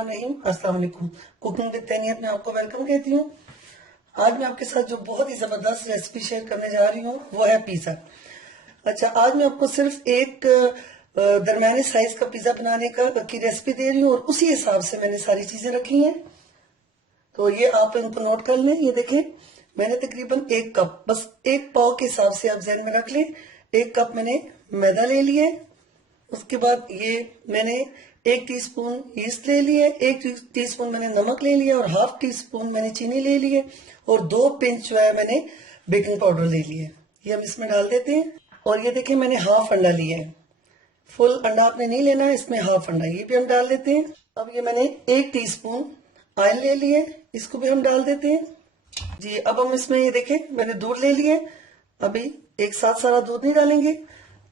बिस्मिल्लाहिर्रहमानिर्रहीम। अस्सलाम वालेकुम। कुकिंग विद तैनियत में आपको वेलकम कहती हूँ। आज मैं आपके साथ जो बहुत ही जबरदस्त रेसिपी शेयर करने जा रही हूँ वो है पिज्जा। अच्छा, आज मैं आपको सिर्फ एक दरमियाने साइज का पिज्जा बनाने की रेसिपी दे रही हूँ और उसी हिसाब से मैंने सारी चीजें रखी हैं, तो ये आप इनको नोट कर लें। ये देखें, मैंने तकरीबन एक कप, बस एक पाव के हिसाब से आप ज़हन में रख लें। एक कप मैंने मैदा ले लिया है। उसके बाद ये मैंने 1 टीस्पून ईस्ट ले लिया है, 1 टीस्पून मैंने नमक ले लिया और हाफ टी स्पून मैंने चीनी ले ली है और 2 पिंच जो है मैंने बेकिंग पाउडर ले लिया है। ये हम इसमें डाल देते हैं। और ये देखिए, मैंने हाफ अंडा लिया है। फुल अंडा आपने नहीं लेना है, इसमें हाफ अंडा, ये भी हम डाल देते हैं। अब ये मैंने 1 टीस्पून ऑयल ले लिए, इसको भी हम डाल देते हैं जी। अब हम इसमें ये देखें, मैंने दूध ले लिया है। अभी एक साथ सारा दूध नहीं डालेंगे,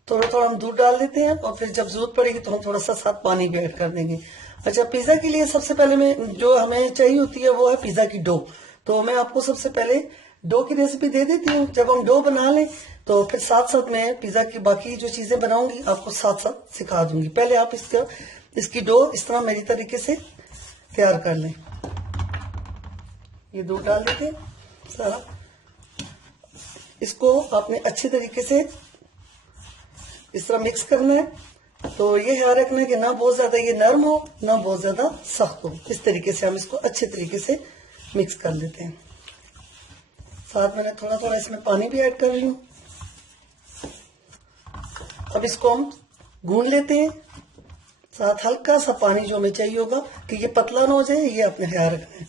थोड़ा थोड़ा हम दूध डाल देते हैं और फिर जब जरूरत पड़ेगी तो हम थोड़ा सा साथ पानी भी ऐड कर देंगे। अच्छा, पिज्जा के लिए सबसे पहले मैं जो हमें चाहिए होती है वो है पिज्जा की डो। तो मैं आपको सबसे पहले डो की रेसिपी दे देती हूँ। जब हम डो बना लें तो फिर साथ साथ मैं पिज्जा की बाकी जो चीजें बनाऊंगी आपको साथ साथ सिखा दूंगी। पहले आप इसकी डो इस तरह मेरी तरीके से तैयार कर लें। ये दूध डाल देते हैं सारा। इसको आपने अच्छे तरीके से इस तरह मिक्स करना है। तो ये ख्याल रखना है कि ना बहुत ज्यादा ये नरम हो ना बहुत ज्यादा सख्त हो। इस तरीके से हम इसको अच्छे तरीके से मिक्स कर लेते हैं। साथ मैंने थोड़ा थोड़ा इसमें पानी भी ऐड कर रही हूँ। अब इसको हम गूंद लेते हैं, साथ हल्का सा पानी जो हमें चाहिए होगा कि ये पतला ना हो जाए, ये अपने ख्याल रखना है।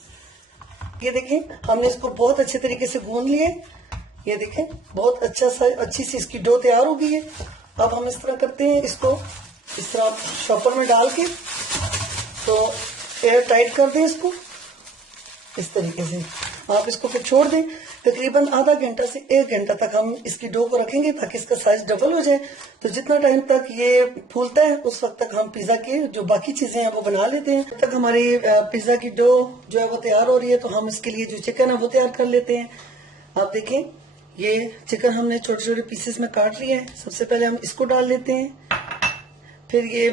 ये देखें, हमने इसको बहुत अच्छे तरीके से गूंद लिए। ये देखें, बहुत अच्छी सी इसकी डो तैयार हो गई है। अब हम इस तरह करते हैं, इसको इस तरह शॉपर में डाल के तो एयर टाइट कर दें इसको। इस तरीके से आप इसको फिर छोड़ दें। तकरीबन आधा घंटा से 1 घंटा तक हम इसकी डो को रखेंगे ताकि इसका साइज डबल हो जाए। तो जितना टाइम तक ये फूलता है उस वक्त तक हम पिज्जा के जो बाकी चीजें हैं वो बना लेते हैं। जब तक हमारी पिज्जा की डो जो है वो तैयार हो रही है तो हम इसके लिए जो चिकन है वो तैयार कर लेते हैं। आप देखें, ये चिकन हमने छोटे छोटे पीसेस में काट लिया है। सबसे पहले हम इसको डाल लेते हैं। फिर ये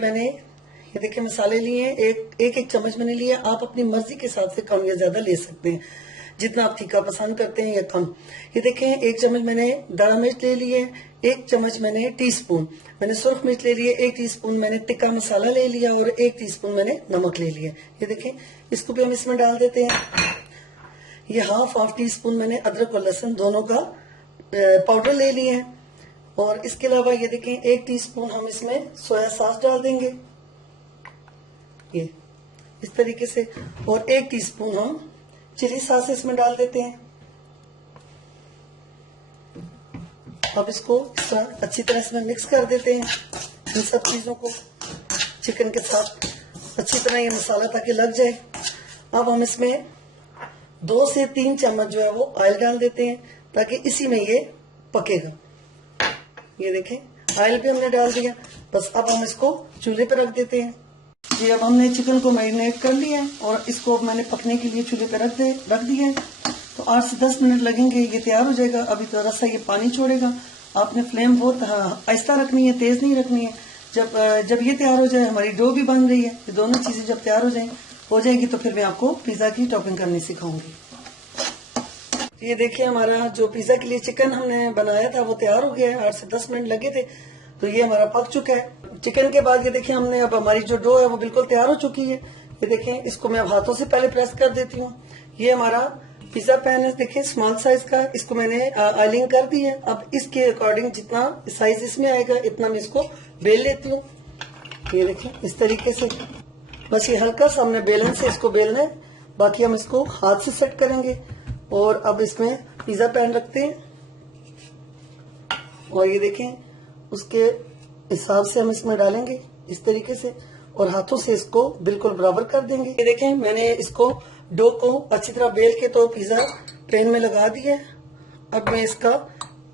देखिए मसाले लिए हैं, एक चम्मच मैंने लिया। आप अपनी मर्जी के हिसाब से कम या ज्यादा ले सकते हैं, जितना आप तीखा पसंद करते हैं या कम। ये देखें, 1 चम्मच मैंने दाढ़ा मिर्च ले लिए, 1 चम्मच मैंने टीस्पून मैंने सुर्ख मिर्च ले लिए, 1 टीस्पून मैंने तिक्का मसाला ले लिया और 1 टीस्पून मैंने नमक ले लिया। ये देखें, इसको भी हम इसमें डाल देते हैं। ये हाफ टी स्पून मैंने अदरक और लहसुन दोनों का पाउडर ले लिए हैं। और इसके अलावा ये देखें, 1 टीस्पून हम इसमें सोया सॉस डाल देंगे, ये इस तरीके से। और 1 टीस्पून हम चिली सॉस इसमें डाल देते हैं। अब इसको इस तरह अच्छी तरह इसमें मिक्स कर देते हैं, इन सब चीजों को चिकन के साथ अच्छी तरह ये मसाला ताकि लग जाए। अब हम इसमें 2 से 3 चम्मच जो है वो ऑयल डाल देते हैं ताकि इसी में ये पकेगा। ये देखें, ऑयल भी हमने डाल दिया। बस अब हम इसको चूल्हे पर रख देते हैं। ये अब हमने चिकन को मैरिनेट कर लिया है और इसको अब मैंने पकने के लिए चूल्हे पर रख दिया है। तो 8 से 10 मिनट लगेंगे, ये तैयार हो जाएगा। अभी थोड़ा सा ये पानी छोड़ेगा। आपने फ्लेम बहुत आहिस्ता रखनी है, तेज नहीं रखनी है। जब ये तैयार हो जाए, हमारी डो भी बन रही है, ये दोनों चीजें जब तैयार हो जाएगी तो फिर मैं आपको पिज्जा की टॉपिंग करनी सिखाऊंगी। ये देखिए, हमारा जो पिज्जा के लिए चिकन हमने बनाया था वो तैयार हो गया है। 8 से 10 मिनट लगे थे, तो ये हमारा पक चुका है। चिकन के बाद ये देखिए, हमने अब हमारी जो डो है वो बिल्कुल तैयार हो चुकी है। ये देखें, इसको मैं अब हाथों से पहले प्रेस कर देती हूँ। ये हमारा पिज्जा पैन है, देखिए स्मॉल साइज का, इसको मैंने ऑयलिंग कर दी है। अब इसके अकॉर्डिंग जितना साइज इसमें आएगा इतना मैं इसको बेल लेती हूँ। ये देखिए, इस तरीके से बस ये हल्का सा हमने बेलन से इसको बेलना है, बाकी हम इसको हाथ से सेट करेंगे। और अब इसमें पिज्जा पैन रखते हैं और ये देखें, उसके हिसाब से हम इसमें डालेंगे इस तरीके से और हाथों से इसको बिल्कुल बराबर कर देंगे। ये देखें, मैंने इसको डो को अच्छी तरह बेल के तो पिज्जा पैन में लगा दिया है। अब मैं इसका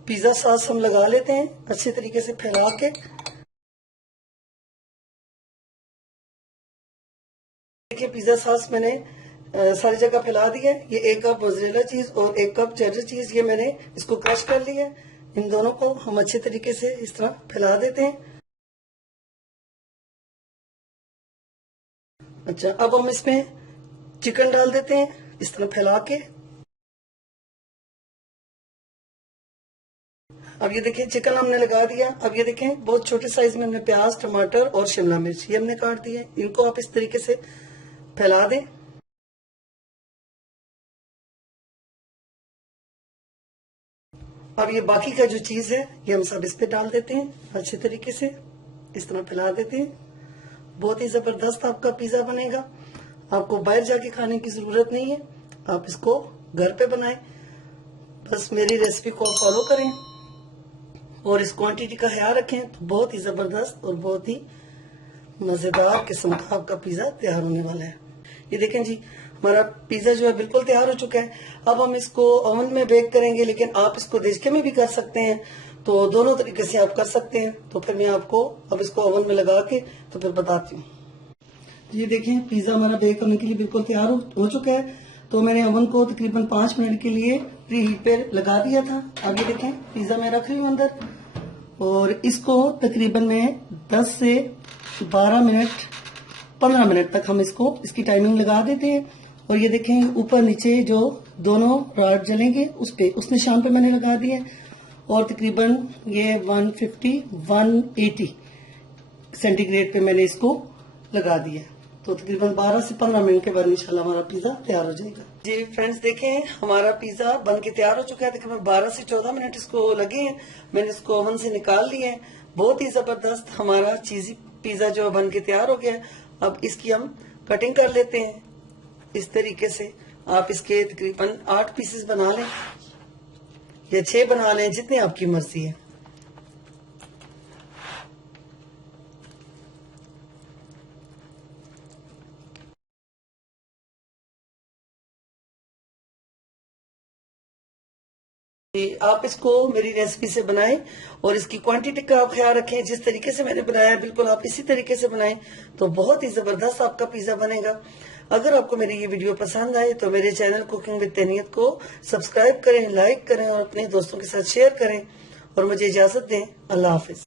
पिज्जा सॉस हम लगा लेते हैं अच्छे तरीके से फैला के। देखिए, पिज्जा सॉस मैंने सारी जगह फैला दिया है। ये 1 कप मोज़रेला चीज और 1 कप चेडर चीज, ये मैंने इसको क्रश कर लिया है। इन दोनों को हम अच्छे तरीके से इस तरह फैला देते हैं। अच्छा, अब हम इसमें चिकन डाल देते हैं इस तरह फैला के। अब ये देखें चिकन हमने लगा दिया। अब ये देखें बहुत छोटे साइज में हमने प्याज, टमाटर और शिमला मिर्च ये हमने काट दिए। इनको आप इस तरीके से फैला दें। अब ये बाकी का जो चीज है ये हम सब इस पे डाल देते हैं अच्छे तरीके से, इस तरह फैला देते हैं। बहुत ही जबरदस्त आपका पिज्जा बनेगा। आपको बाहर जाके खाने की जरूरत नहीं है, आप इसको घर पे बनाएं। बस मेरी रेसिपी को फॉलो करें और इस क्वांटिटी का ख्याल रखें तो बहुत ही जबरदस्त और बहुत ही मजेदार किस्म का आपका पिज्जा तैयार होने वाला है। ये देखें जी, हमारा पिज्जा जो है बिल्कुल तैयार हो चुका है। अब हम इसको ओवन में बेक करेंगे, लेकिन आप इसको देचके में भी कर सकते हैं, तो दोनों तरीके से आप कर सकते हैं। तो फिर मैं आपको अब इसको ओवन में लगा के तो फिर बताती हूँ। ये देखें पिज्जा हमारा बेक होने के लिए बिल्कुल तैयार हो चुका है। तो मैंने ओवन को तकरीबन 5 मिनट के लिए प्री हीट पे लगा दिया था। अब ये देखें पिज्जा मैं रख रही हूँ अंदर, और इसको तकरीबन मैं 10 से 12 मिनट 15 मिनट तक हम इसकी टाइमिंग लगा देते हैं। और ये देखें ऊपर नीचे जो दोनों रॉड जलेंगे उस निशान पे मैंने लगा दिए, और तकरीबन ये 150-180 सेंटीग्रेड पे मैंने इसको लगा दिया। तो तकरीबन 12 से 15 मिनट के बाद इंशाल्लाह हमारा पिज्जा तैयार हो जाएगा। जी फ्रेंड्स देखें हमारा पिज्जा बन के तैयार हो चुका है। तकरीबन 12 से 14 मिनट इसको लगे हैं। मैंने इसको ओवन से निकाल लिया है। बहुत ही जबरदस्त हमारा चीजी पिज्जा जो बन के तैयार हो गया है। अब इसकी हम कटिंग कर लेते हैं इस तरीके से। आप इसके तकरीबन 8 पीसेस बना लें या 6 बना लें, जितनी आपकी मर्जी है। आप इसको मेरी रेसिपी से बनाएं और इसकी क्वांटिटी का आप ख्याल रखें। जिस तरीके से मैंने बनाया बिल्कुल आप इसी तरीके से बनाएं तो बहुत ही जबरदस्त आपका पिज्जा बनेगा। अगर आपको मेरी ये वीडियो पसंद आए तो मेरे चैनल कुकिंग विद तहनीत को सब्सक्राइब करें, लाइक करें और अपने दोस्तों के साथ शेयर करें। और मुझे इजाजत दें। अल्लाह हाफिज।